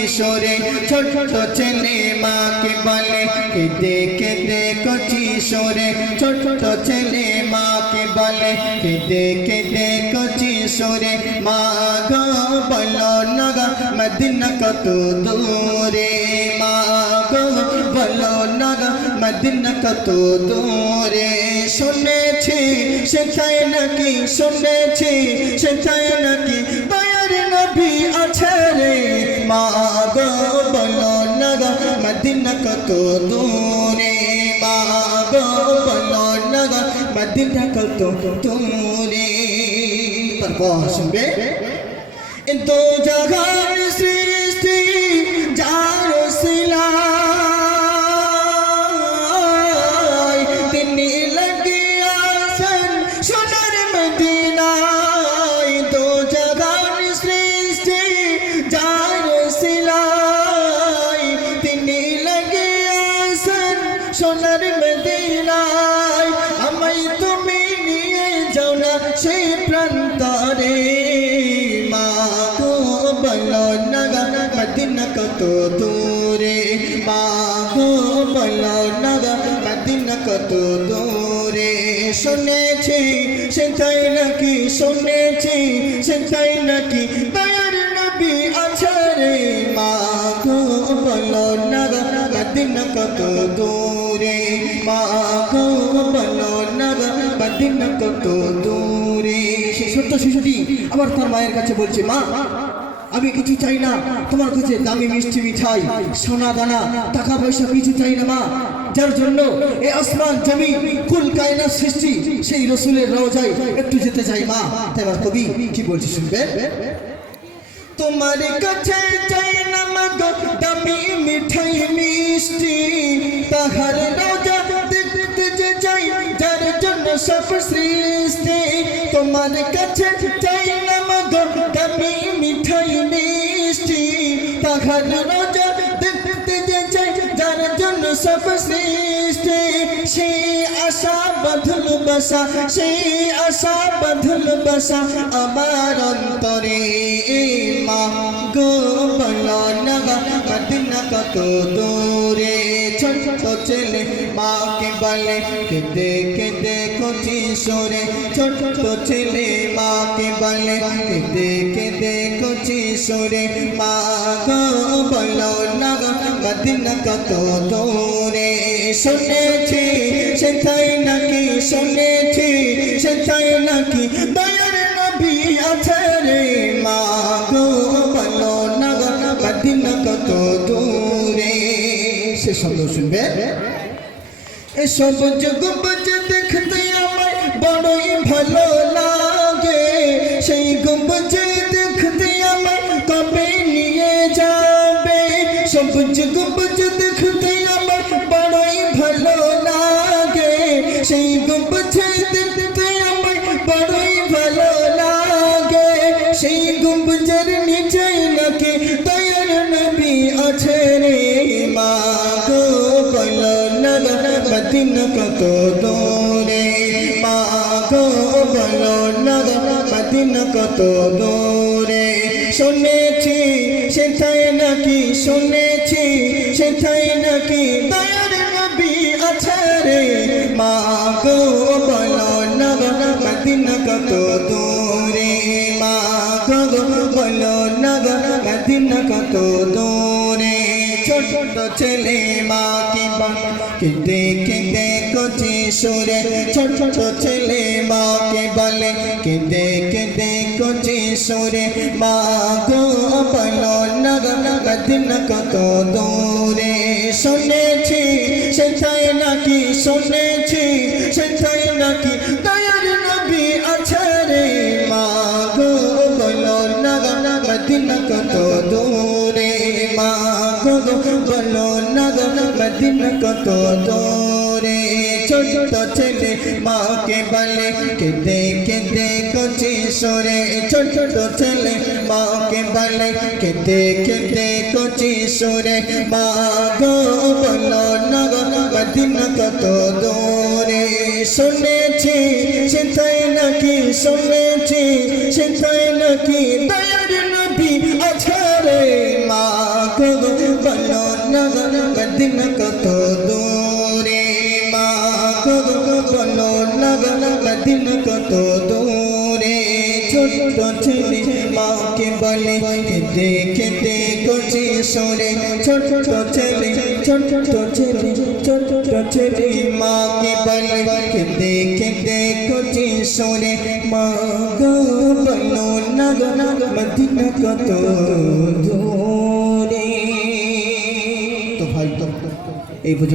কিশোরে, ছোট ছেলে মাকে বলে? কেঁদে কেঁদে কচি সরে। ছোট ছেলে মাকে বলে? কেঁদে কেঁদে কচি সরে। মা গো, বলো না মদিনা কত দূরে? মা গো, বলো না মদিনা কত দূরে? শুনেছি, সেটাই নাকি, শুনেছি, সেটাই নাকি। দয়ার নবী আছে রে। মা গো বলো না গো মদিনা কত দূরে। মা গো বলো না গো মদিনা কত দূরে। পরবা শুনবে? দো জাগার সৃষ্টি সোনার মদিনায় আমায় তুমি নিয়ে যাও না সেই প্রান্তরে। মা গো বলো না মদিনা কত দূরে? মা গো বলো না মদিনা কত দূরে? শুনেছি, সেটাই নাকি, শুনেছি, সেটাই নাকি দয়ার মদিনা কত দূরে মা গো বলো কত দূরে ছোট্ট শিশুটি আবার তার মায়ের কাছে বলছে মা আমি কিছু চাই না। তোমার কাছে দামি মিষ্টি মিঠাই, সোনা দানা, টাকা পয়সা কিছু চাই না, মা। যার জন্য এই আসমান জমি কুল কায়না সৃষ্টি, সেই রসুলের রওজায় একটু যেতে চাই, মা। তাই কবি কি বলছে শুনবে তোমার কাছে চাই না মাগো, দামি মিঠাই মিষ্টি। তাহার রোজা দেখতে যে চাই, যার জন্য সব সৃষ্টি। তোমার কাছে চাই না মাগো, দামি মিঠাই মিষ্টি। তাহার রোজা দেখতে যে চাই, যার জন্য সব সৃষ্টি। সেই আশা বাঁধল বাসা সেই আশা বাঁধল বাসা আমার অন্তরে। কত দূরে ছোট ছেলে, মাকে বলে, কেঁদে কেঁদে কচি সরে। ছোট ছেলে, মাকে বলে, কেঁদে কেঁদে কচি সরে। মা গো, বলো না মদিনা কত দূরে? শুনেছি, সেটাই নাকি, শুনেছি, সেটাই নাকি, দয়ার নবী আছে রে মা। সে শব্দ শুনবে। এ সর্বোচ্চ গুম্বজ দেখতে আমায় বড়ই ভালো লাগে। সেই গুম্বজ দেখতে আমায় কবে নিয়ে যাবে? সবুজ গুম্বজ দেখতে আমায় বড়ই ভালো লাগে। সেই গুম্বজ মদিনা কত দূরে মা বলো না গো মদিনা কত দূরে। শুনেছি সেটাই নাকি, শুনেছি সেটাই নাকি দয়ার নবী আছে রে। মা বলো না গো মদিনা কত দূরে। মা গো বলো না গো মদিনা কত দূরে। ছোট ছেলে মা কি কেটে কেটে কচি সুরে ছোট ছেলে মাকে বলে? কেটে কেটে কচি সুরে মা গো বলো নগ গো মদিনা কত দূরে? শুনেছি, সেটাই নাকি শুনেছি। গো বলো না গো মদিনা কত দূরে ছোট ছেলে মাকে বলে কেঁদে কেঁদে কচি সরে ছোট ছেলে মাকে বলে কেঁদে কেঁদে কচি সরে মা গো বলো না গো মদিনা কত দূরে শুনেছি সেটাই নাকি শুনেছি সেটাই দিন কত দূরে মা বলো দিন কত দূরে ছোট্ট ছেলে মাকে বলে খেতে খেতে কচি সরে ছোট্ট ছেলে ছোট্ট ছেলে ছোট্ট ছেলে মাকে বলে খেতে খেতে কচি সরে মা বলো নগ নগ দিন কত দূরে